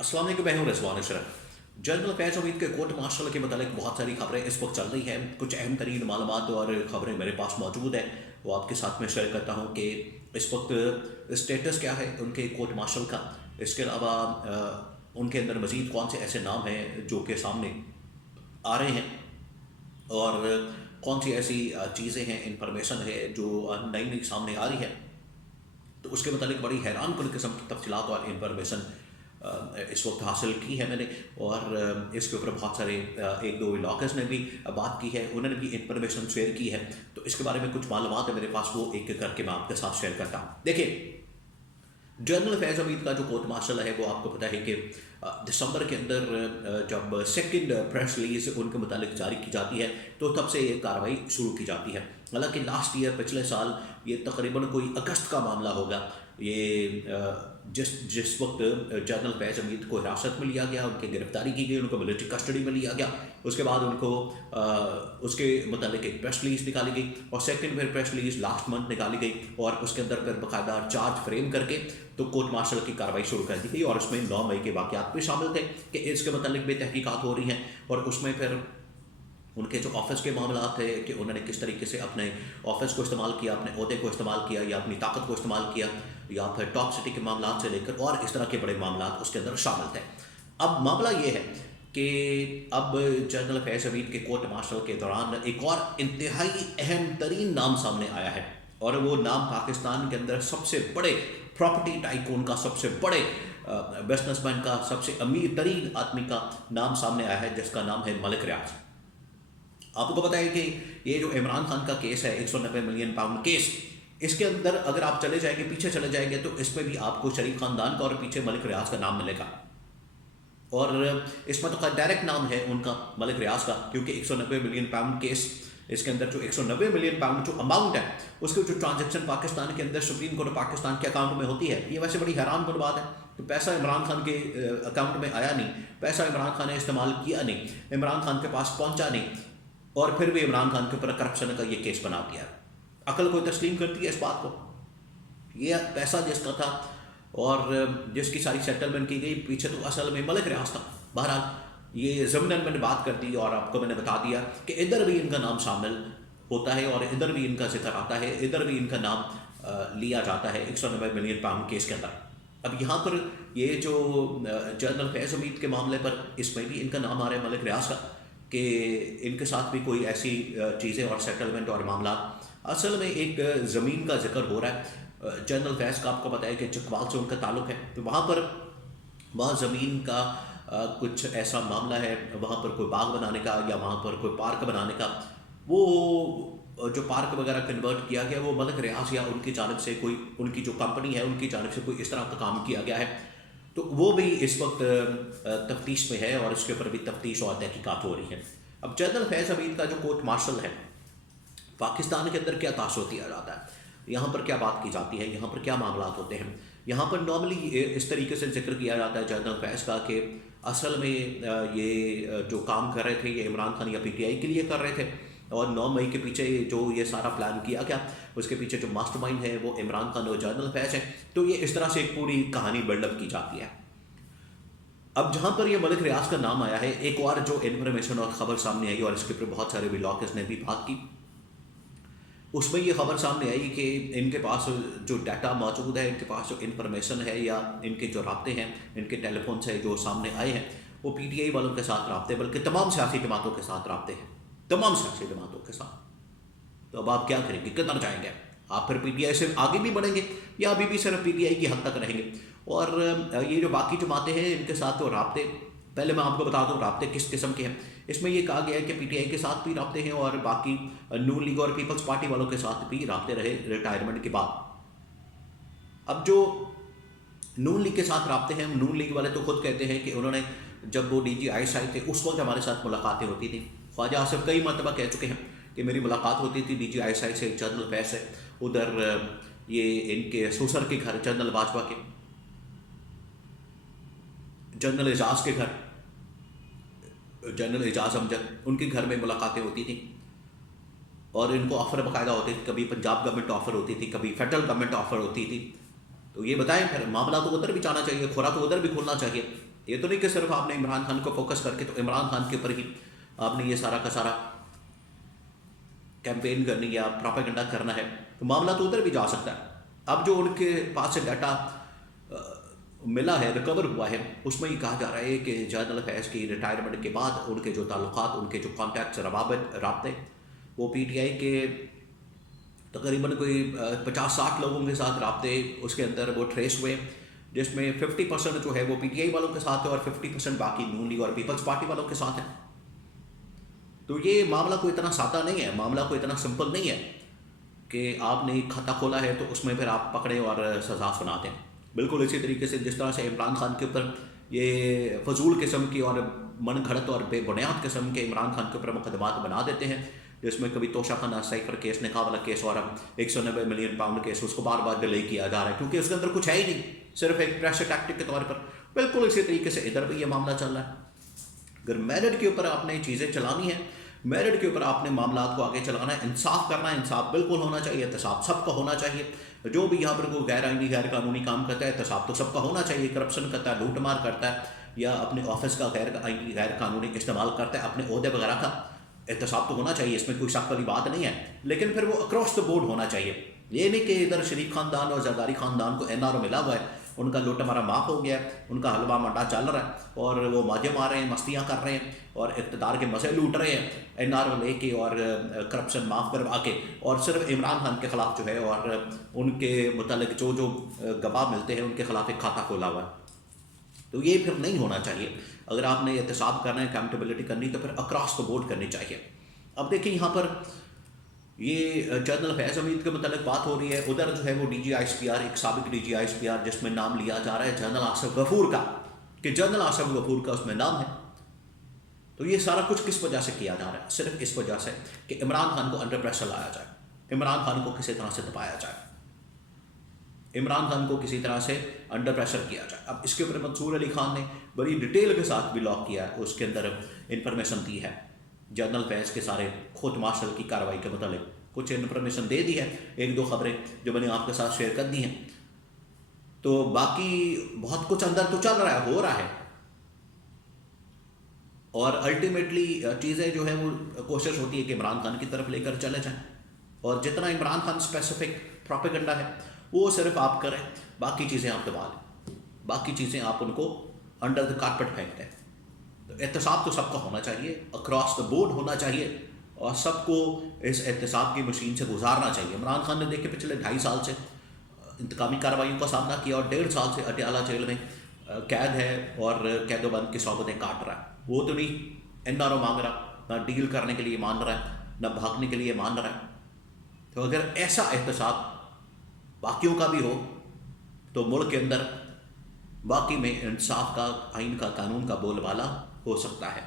अस्सलाम वालेकुम, मैं हूं रिजवान अशरफ। जनरल फैज़ हमीद के कोर्ट मार्शल के मतलब बहुत सारी खबरें इस वक्त चल रही हैं। कुछ अहम तरीन मालूमात और खबरें मेरे पास मौजूद हैं, वो आपके साथ में शेयर करता हूं कि इस वक्त स्टेटस क्या है उनके कोर्ट मार्शल का। इसके अलावा उनके अंदर मज़ीद कौन से ऐसे नाम हैं जो कि सामने आ रहे हैं, और कौन सी ऐसी चीज़ें हैं, इंफॉर्मेशन है जो नई नई सामने आ रही है। तो उसके मतलब बड़ी हैरान कुन किस्म की तफसीलात और इंफॉर्मेशन इस वक्त हासिल की है मैंने। और इसके ऊपर बहुत सारे एक दो व्लॉगर्स ने भी बात की है, उन्होंने भी इंफॉर्मेशन शेयर की है। तो इसके बारे में कुछ मालूमात है मेरे पास, वो एक एक करके मैं आपके साथ शेयर करता हूँ। देखिए, जनरल फैज़ हमीद का जो कोर्ट मार्शल है वो आपको पता है कि दिसंबर के अंदर जब सेकंड प्रेस रिलीज उनके मुतालिक जारी की जाती है तो तब से ये कार्रवाई शुरू की जाती है। हालांकि लास्ट ईयर, पिछले साल, ये तकरीबन कोई अगस्त का मामला होगा। ये जिस जिस वक्त जनरल फैज़ हमीद को हिरासत में लिया गया, उनकी गिरफ्तारी की गई, उनको मिलिट्री कस्टडी में लिया गया। उसके बाद उनको उसके मुतालिक एक प्रेस रिलीज निकाली गई, और सेकंड फिर प्रेस रिलीज लास्ट मंथ निकाली गई, और उसके अंदर फिर बाकायदा चार्ज फ्रेम करके तो कोर्ट मार्शल की कार्रवाई शुरू कर दी गई। और उसमें 9 मई के वाक़यात भी शामिल थे कि इसके मुतालिक भी तहकीकात हो रही हैं। और उसमें फिर उनके जो ऑफिस के मामला थे कि उन्होंने किस तरीके से अपने ऑफिस को इस्तेमाल किया, अपने ओहदे को इस्तेमाल किया, या अपनी ताकत को इस्तेमाल किया, या फिर टॉप सिटी के मामला से लेकर और इस तरह के बड़े मामला उसके अंदर शामिल थे। अब मामला ये है कि अब जनरल फैज़ हमीद के कोर्ट मार्शल के दौरान एक और इंतहाई अहम तरीन नाम सामने आया है, और वो नाम पाकिस्तान के अंदर सबसे बड़े प्रॉपर्टी टाइकून का, सबसे बड़े बिजनेसमैन का, सबसे अमीर तरीन आदमी का नाम सामने आया है, जिसका नाम है मलिक रियाज। आपको पता है कि ये जो इमरान खान का केस है, 190 मिलियन पाउंड केस, इसके अंदर अगर आप चले जाएंगे, पीछे चले जाएंगे, तो इसमें भी आपको शरीफ खानदान का और पीछे मलिक रियाज का नाम मिलेगा। और इसमें तो खैर डायरेक्ट नाम है उनका, मलिक रियाज का, क्योंकि 190 मिलियन पाउंड केस, इसके अंदर जो 190 मिलियन पाउंड जो अमाउंट है, उसके जो ट्रांजैक्शन पाकिस्तान के अंदर सुप्रीम कोर्ट पाकिस्तान के अकाउंट में होती है, ये वैसे बड़ी हैरान कुन बात है। तो पैसा इमरान खान के अकाउंट में आया नहीं, पैसा इमरान खान ने इस्तेमाल किया नहीं, इमरान खान के पास पहुंचा नहीं, और फिर भी इमरान खान के ऊपर करप्शन का ये केस बना दिया। अकल कोई तस्लीम करती है इस बात को? ये पैसा जिसका था और जिसकी सारी सेटलमेंट की गई, पीछे तो असल में मलिक रियाज था। बहरहाल ये ज़मीनन मैंने बात कर दी, और आपको मैंने बता दिया कि इधर भी इनका नाम शामिल होता है, और इधर भी इनका जिक्र आता है, इधर भी इनका नाम लिया जाता है 190 मिलियन पाउंड केस के अंदर। अब यहाँ पर ये जो जनरल फैज़ हमीद के मामले पर, इसमें भी इनका नाम आ रहा है मलिक रियाज का, कि इनके साथ भी कोई ऐसी चीज़ें और सेटलमेंट और मामला। असल में एक ज़मीन का जिक्र हो रहा है। जनरल फैज़ का आपको पता है कि चकवाल से उनका ताल्लुक़ है, तो वहाँ ज़मीन का कुछ ऐसा मामला है, वहाँ पर कोई बाग बनाने का या वहाँ पर कोई पार्क बनाने का। वो जो पार्क वगैरह कन्वर्ट किया गया, वो मलिक रियाज या उनकी जानिब से कोई, उनकी जो कंपनी है उनकी जानिब से कोई इस तरह का काम किया गया है। तो वो भी इस वक्त तफ्तीश में है, और उसके ऊपर भी तफ्तीश और तहकीकात हो रही है। अब जनरल फैज़ हमीद का जो कोर्ट मार्शल है, पाकिस्तान के अंदर क्या तासुर दिया जाता है, यहाँ पर क्या बात की जाती है, यहाँ पर क्या मामला होते हैं। यहाँ पर नॉर्मली इस तरीके से जिक्र किया जाता है जनरल फैज़ का कि असल में ये जो काम कर रहे थे, ये इमरान खान या PTI के लिए कर रहे थे, और 9 मई के पीछे जो ये सारा प्लान किया गया, उसके पीछे जो मास्टरमाइंड है वो इमरान खान और जनरल फैज़ है। तो ये इस तरह से एक पूरी कहानी बिल्डअप की जाती है। अब जहाँ पर ये मलिक रियाज का नाम आया है, एक और जो इन्फॉर्मेशन और ख़बर सामने आई, और इसके ऊपर बहुत सारे व्लॉगर्स ने भी बात की, उसमें ये खबर सामने आई कि इनके पास जो डाटा मौजूद है, इनके पास जो इन्फॉर्मेशन है, या इनके जो राब्ते हैं, इनके टेलीफोन से जो सामने आए हैं, वो PTI वालों के साथ राब्ते, बल्कि तमाम सियासी जमातों के साथ राब्ते हैं, तमाम सियासी जमातों के साथ। तो अब आप क्या करेंगे, कितना जाएंगे आप? फिर PTI से आगे भी बढ़ेंगे, या अभी भी सिर्फ PTI की हद तक रहेंगे? और ये जो बाकी जमातें हैं, इनके साथ तो राब्ते, पहले मैं आपको बता दूं राब्ते किस किस्म के हैं। इसमें ये कहा गया है कि PTI के साथ भी राब्ते हैं, और बाकी नून लीग और पीपल्स पार्टी वालों के साथ भी राब्ते रहे रिटायरमेंट के बाद। अब जो नून लीग के साथ राब्ते हैं, नून लीग वाले तो खुद कहते हैं कि उन्होंने, जब वो DG ISI थे, उस वक्त हमारे साथ मुलाकातें होती थी। ख्वाजा आसिफ कई मरतबा कह चुके हैं कि मेरी मुलाकात होती थी DG ISI से, जनरल फैज़ से, उधर ये इनके ससुर के घर, जनरल बाजवा के, जनरल एजाज के घर, जनरल एजाज अमजद, उनके घर में मुलाकातें होती थी, और इनको ऑफ़र बाकायदा होती थी। कभी पंजाब गवर्नमेंट ऑफ़र होती थी, कभी फेडरल गवर्नमेंट ऑफ़र होती थी। तो ये बताएं, फिर मामला तो उधर भी जाना चाहिए, खुरा तो उधर भी खुलना चाहिए। ये तो नहीं कि सिर्फ आपने इमरान खान को फोकस करके तो इमरान खान के ऊपर ही आपने ये सारा का सारा कैंपेन करनी या प्रोपेगेंडा करना है, तो मामला तो उधर भी जा सकता है। अब जो उनके पास से डाटा मिला है, रिकवर हुआ है, उसमें ये कहा जा रहा है कि जनरल फैज़ की रिटायरमेंट के बाद उनके जो ताल्लुकात, उनके जो कॉन्टैक्ट्स, रवाबते, वो पीटीआई के तकरीबन कोई 50-60 लोगों के साथ रबते उसके अंदर वो ट्रेस हुए, जिसमें 50% जो है वो पीटीआई वालों के साथ है और 50% बाकी नून लीग और पीपल्स पार्टी वालों के साथ है। तो ये मामला कोई इतना सादा नहीं है, मामला कोई इतना सिंपल नहीं है कि आपने खाता खोला है तो उसमें फिर आप पकड़े और सजा सुनाते हैं। बिल्कुल इसी तरीके से जिस तरह से इमरान खान के ऊपर ये फजूल किस्म की और मन घड़त और बेबुनियाद किस्म के इमरान खान के ऊपर मुकदमात बना देते हैं, जिसमें कभी तोशाखाना साइफर केस, निकाह वाला केस और 190 मिलियन पाउंड केस, उसको बार बार डिले किया जा रहा है क्योंकि उसके अंदर कुछ है ही नहीं, सिर्फ एक प्रेशर टैक्टिक के तौर पर। बिल्कुल इसी तरीके से इधर भी ये मामला चल रहा है। अगर मेरिट के ऊपर आपने चीज़ें चलानी है, मेरिट के ऊपर आपने मामला को आगे चलाना है, इंसाफ करना है, इंसाफ बिल्कुल होना चाहिए, एहतसाब सबका होना चाहिए। जो भी यहाँ पर कोई गैर आइनी गैर कानूनी काम करता है, एहतसाब तो सबका होना चाहिए। करप्शन करता है, लूटमार करता है या अपने ऑफिस का गैर आइनी गैर कानूनी इस्तेमाल करता है अपने ओहदे वगैरह का, एहतसाब तो होना चाहिए, इसमें कोई शक वाली बात नहीं है। लेकिन फिर वो अक्रॉस द बोर्ड होना चाहिए। ये नहीं कि इधर शरीफ खानदान और जरदारी खानदान को एनआरओ मिला हुआ है, उनका लूटा मारा माफ हो गया, उनका हलवा मंडा चल रहा है और वो मौजे मार रहे हैं, मस्तियाँ कर रहे हैं और इक़्तिदार के मज़े लूट रहे हैं एनआरओ लेके और करप्शन माफ़ करवा के, और सिर्फ इमरान खान के ख़िलाफ़ जो है और उनके मुतालिक जो जो गवाह मिलते हैं उनके ख़िलाफ़ एक खाता खोला हुआ है। तो ये फिर नहीं होना चाहिए। अगर आपने एहतसाब करना है, अकाउंटेबिलिटी करनी, तो फिर अक्रॉस द बोर्ड करनी चाहिए। अब देखिए यहाँ पर ये जनरल फैज़ हमीद के मतलब बात हो रही है, उधर जो है वो DGISPR, एक साबिक DGISPR जिसमें नाम लिया जा रहा है जनरल आसिफ गफूर का, कि जनरल आसिफ गफूर का उसमें नाम है। तो ये सारा कुछ किस वजह से किया जा रहा है? सिर्फ इस वजह से कि इमरान खान को अंडर प्रेशर लाया जाए, इमरान खान को किसी तरह से दबाया जाए, इमरान खान को किसी तरह से अंडर प्रेशर किया जाए। अब इसके ऊपर मंसूर अली खान ने बड़ी डिटेल के साथ भी लॉक किया है, उसके अंदर इंफॉर्मेशन दी है जनरल फैज़ के सारे खुद मार्शल की कार्रवाई के मतलब कुछ इन्फॉर्मेशन दे दी है, एक दो खबरें जो मैंने आपके साथ शेयर कर दी हैं। तो बाकी बहुत कुछ अंदर तो चल रहा है, हो रहा है, और अल्टीमेटली चीज़ें जो है वो कोशिश होती है कि इमरान खान की तरफ लेकर चले जाएं, और जितना इमरान खान स्पेसिफिक प्रोपेगेंडा है वो सिर्फ आप करें, बाकी चीज़ें आप दबा लें, बाकी चीज़ें आप उनको अंडर द कारपेट फेंक दें। तो एहतसाब तो सबका होना चाहिए, अक्रॉस द बोर्ड होना चाहिए, और सबको इस एहतसाब की मशीन से गुजारना चाहिए। इमरान खान ने देखे पिछले 2.5 साल से इंतकामी कार्रवाइयों का सामना किया और 1.5 साल से अटियाला जेल में कैद है और कैदोबंद की सौगतें काट रहा है। वो तो नहीं एनआरओ मांग रहा, ना डील करने के लिए मान रहा है, ना भागने के लिए मान रहा है। तो अगर ऐसा एहतसाब बाकियों का भी हो तो मुल्क के अंदर बाकी में इंसाफ का, आइन का, कानून का बोलबाला हो सकता है।